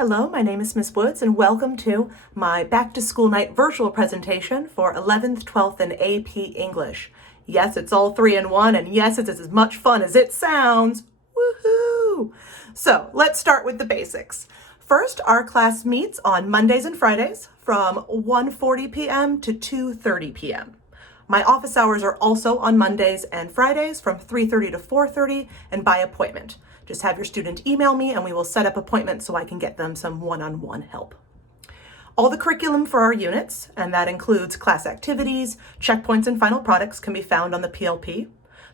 Hello, my name is Miss Woods and welcome to my Back to School Night virtual presentation for 11th, 12th, and AP English. Yes, it's all 3 in 1, and yes, it's as much fun as it sounds. Woohoo! So let's start with the basics. First, our class meets on Mondays and Fridays from 1:40 p.m. to 2:30 p.m. My office hours are also on Mondays and Fridays from 3:30 to 4:30 and by appointment. Just have your student email me and we will set up appointments so I can get them some one-on-one help. All the curriculum for our units, and that includes class activities, checkpoints, and final products, can be found on the PLP.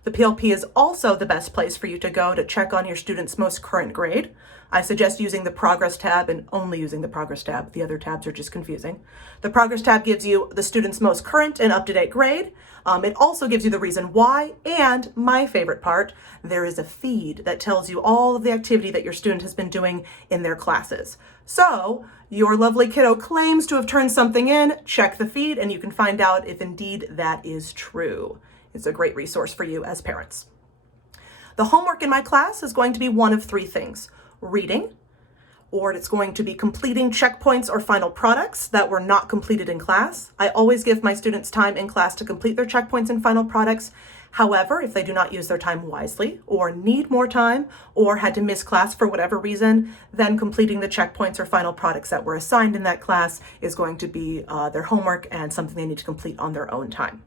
The PLP is also the best place for you to go to check on your student's most current grade. I suggest using the Progress tab and only using the Progress tab. The other tabs are just confusing. The Progress tab gives you the student's most current and up-to-date grade. It also gives you the reason why, and my favorite part, there is a feed that tells you all of the activity that your student has been doing in their classes. So your lovely kiddo claims to have turned something in, check the feed, and you can find out if indeed that is true. It's a great resource for you as parents. The homework in my class is going to be one of 3 things: reading, or it's going to be completing checkpoints or final products that were not completed in class. I always give my students time in class to complete their checkpoints and final products. However, if they do not use their time wisely or need more time or had to miss class for whatever reason, then completing the checkpoints or final products that were assigned in that class is going to be their homework and something they need to complete on their own time.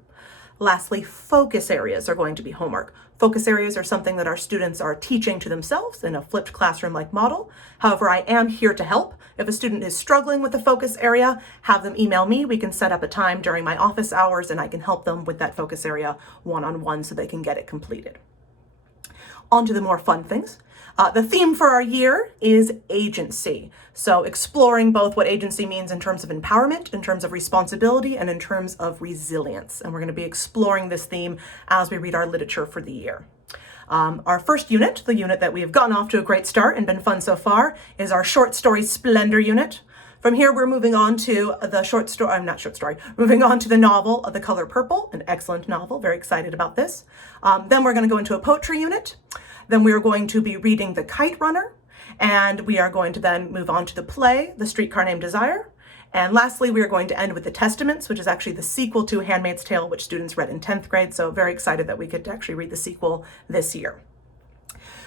Lastly, focus areas are going to be homework. Focus areas are something that our students are teaching to themselves in a flipped classroom-like model. However, I am here to help. If a student is struggling with a focus area, have them email me. We can set up a time during my office hours and I can help them with that focus area one-on-one so they can get it completed. On to the more fun things. The theme for our year is agency. So exploring both what agency means in terms of empowerment, in terms of responsibility, and in terms of resilience. And we're going to be exploring this theme as we read our literature for the year. Our first unit, the unit that we have gotten off to a great start and been fun so far, is our short story splendor unit. From here, we're moving on to the moving on to the novel The Color Purple, an excellent novel. Very excited about this. Then we're going to go into a poetry unit. Then we are going to be reading The Kite Runner, and we are going to then move on to the play, The Streetcar Named Desire. And lastly, we are going to end with The Testaments, which is actually the sequel to Handmaid's Tale, which students read in 10th grade. So very excited that we get to actually read the sequel this year.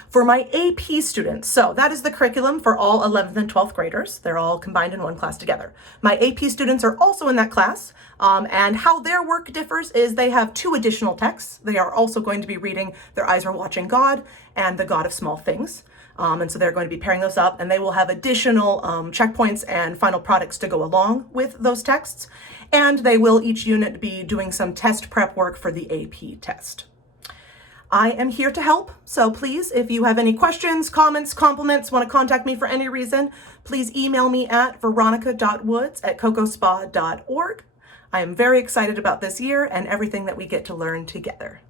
For my AP students, so that is the curriculum for all 11th and 12th graders. They're all combined in one class together. My AP students are also in that class, and how their work differs is they have 2 additional texts. They are also going to be reading Their Eyes Are Watching God and The God of Small Things. And so they're going to be pairing those up, and they will have additional checkpoints and final products to go along with those texts. And they will each unit be doing some test prep work for the AP test. I am here to help, so please, if you have any questions, comments, compliments, want to contact me for any reason, please email me at veronica.woods@cocospa.org. I am very excited about this year and everything that we get to learn together.